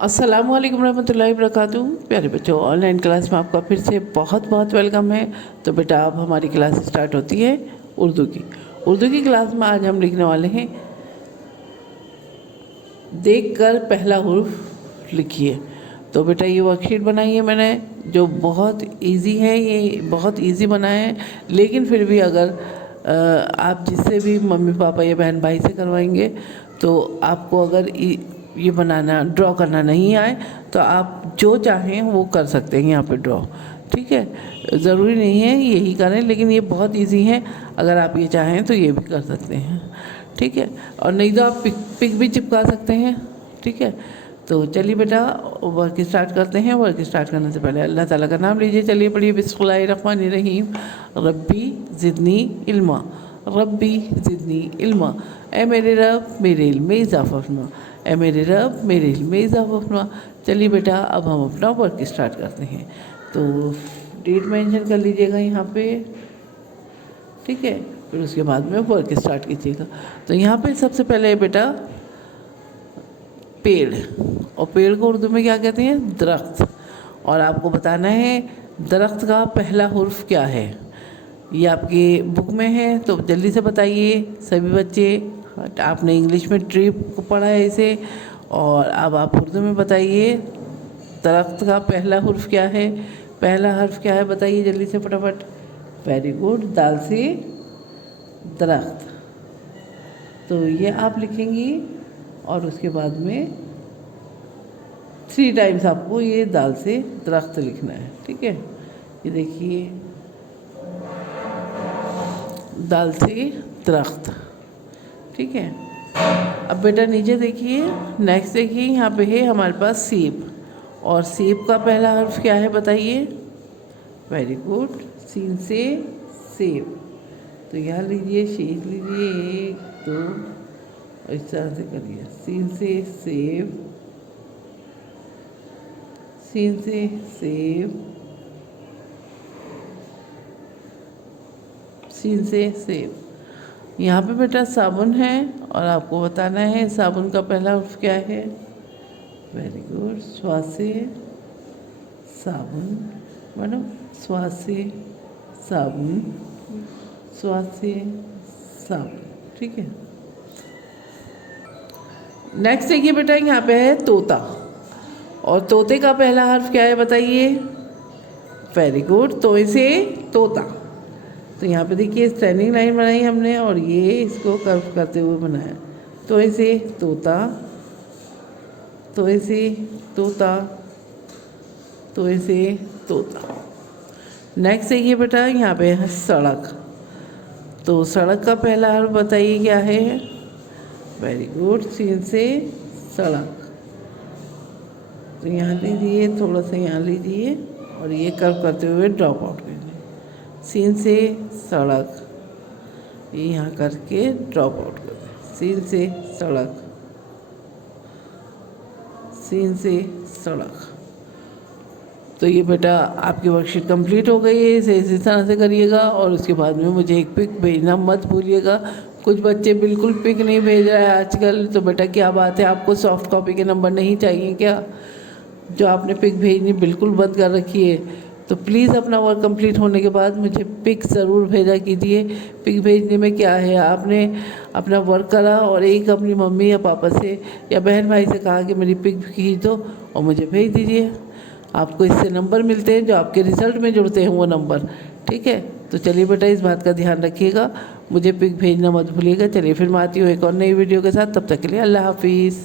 अस्सलामुअलैकुम रहमतुल्लाहि वबरकातुहू। प्यारे बच्चों, ऑनलाइन क्लास में आपका फिर से बहुत बहुत वेलकम है। तो बेटा अब हमारी क्लास स्टार्ट होती है उर्दू की। उर्दू की क्लास में आज हम लिखने वाले हैं देख कर पहला हुर्फ लिखिए। तो बेटा ये वर्कशीट बनाई है मैंने, जो बहुत इजी है, ये बहुत इजी बनाया है। लेकिन फिर भी अगर आप जिससे भी मम्मी पापा या बहन भाई से करवाएंगे तो आपको अगर ये बनाना ड्रॉ करना नहीं आए तो आप जो चाहें वो कर सकते हैं यहाँ पे ड्रॉ। ठीक है, ज़रूरी नहीं है यही करें, लेकिन ये बहुत इजी है। अगर आप ये चाहें तो ये भी कर सकते हैं। ठीक है, और नहीं तो आप पिक भी चिपका सकते हैं। ठीक है, तो चलिए बेटा वर्क स्टार्ट करते हैं। वर्क स्टार्ट करने से पहले अल्लाह ताला का नाम लीजिए। चलिए पढ़िए बिस्मिल्लाहिर्रहमानिर्रहीम। रब्बी ज़िदनी इल्मा, रब्बी ज़िदनी इल्मा। ए मेरे रब मेरे इल्म में इजाफ़ा फरमा, ए मेरे रब मेरे इल्म में इजाफ़ा फरमा। चलिए बेटा अब हम अपना वर्क स्टार्ट करते हैं। तो डेट मेंशन कर लीजिएगा यहाँ पे। ठीक है, फिर उसके बाद में वर्क स्टार्ट कीजिएगा। तो यहाँ पे सबसे पहले बेटा पेड़, और पेड़ को उर्दू में क्या कहते हैं? दरख्त। और आपको बताना है दरख्त का पहला हुर्फ क्या है। ये आपकी बुक में है तो जल्दी से बताइए सभी बच्चे। आपने इंग्लिश में ट्री को पढ़ा है इसे, और अब आप उर्दू में बताइए दरख्त का पहला हुर्फ क्या है। पहला हर्फ क्या है बताइए जल्दी से फटाफट। वेरी गुड, दाल से दरख्त। तो ये आप लिखेंगी और उसके बाद में 3 टाइम्स आपको ये दाल से दरख्त लिखना है। ठीक है, ये देखिए दाल से दरख्त। ठीक है, अब बेटा नीचे देखिए, नेक्स्ट देखिए यहाँ पे है हमारे पास सेब, और सेब का पहला हर्फ क्या है बताइए। वेरी गुड, सीन से सेब। तो यहाँ लीजिए, शेष लीजिए, 1 2 और इस तरह से करिए। सीन से सेब, सीन से सेब, सीन से सेब। यहाँ पे बेटा साबुन है और आपको बताना है साबुन का पहला हर्फ क्या है। वेरी गुड, स्वा से साबुन, मैडम स्वा से साबुन, स्वा से साबुन। ठीक है, नेक्स्ट देखिए बेटा यहाँ पे है तोता, और तोते का पहला हर्फ क्या है बताइए। वेरी गुड, तो इसे तोता। तो यहाँ पे देखिए स्टैंडिंग लाइन बनाई हमने और ये इसको कर्व करते हुए बनाया। तो इसे तोता, तो इसे तोता, तो इसे तोता। नेक्स्ट देखिए बेटा यहाँ पे है सड़क, तो सड़क का पहला हर्फ बताइए क्या है। वेरी गुड, सीन से सड़क। तो यहाँ लीजिए, थोड़ा सा यहाँ लीजिए और ये कर्व करते हुए ड्रॉप आउट कीजिए। सीन से सड़क, ये यहाँ करके ड्रॉप आउट कर दें। सीन से सड़क, सीन से सड़क। तो ये बेटा आपकी वर्कशीट कंप्लीट हो गई है। इसे इसी तरह से करिएगा और उसके बाद में मुझे एक पिक भेजना मत भूलिएगा। कुछ बच्चे बिल्कुल पिक नहीं भेज रहे हैं आजकल, तो बेटा क्या बात है, आपको सॉफ्ट कॉपी के नंबर नहीं चाहिए क्या? जो आपने पिक भेजनी बिल्कुल बंद कर रखी है। तो प्लीज़ अपना वर्क कंप्लीट होने के बाद मुझे पिक ज़रूर भेजा कीजिए। पिक भेजने में क्या है, आपने अपना वर्क करा और एक अपनी मम्मी या पापा से या बहन भाई से कहा कि मेरी पिक खींच दो और मुझे भेज दीजिए। आपको इससे नंबर मिलते हैं जो आपके रिज़ल्ट में जुड़ते हैं वो नंबर। ठीक है, तो चलिए बेटा इस बात का ध्यान रखिएगा, मुझे पिक भेजना मत भूलिएगा। चलिए फिर मैं आती हूँ एक और नई वीडियो के साथ, तब तक के लिए अल्लाह हाफिज़।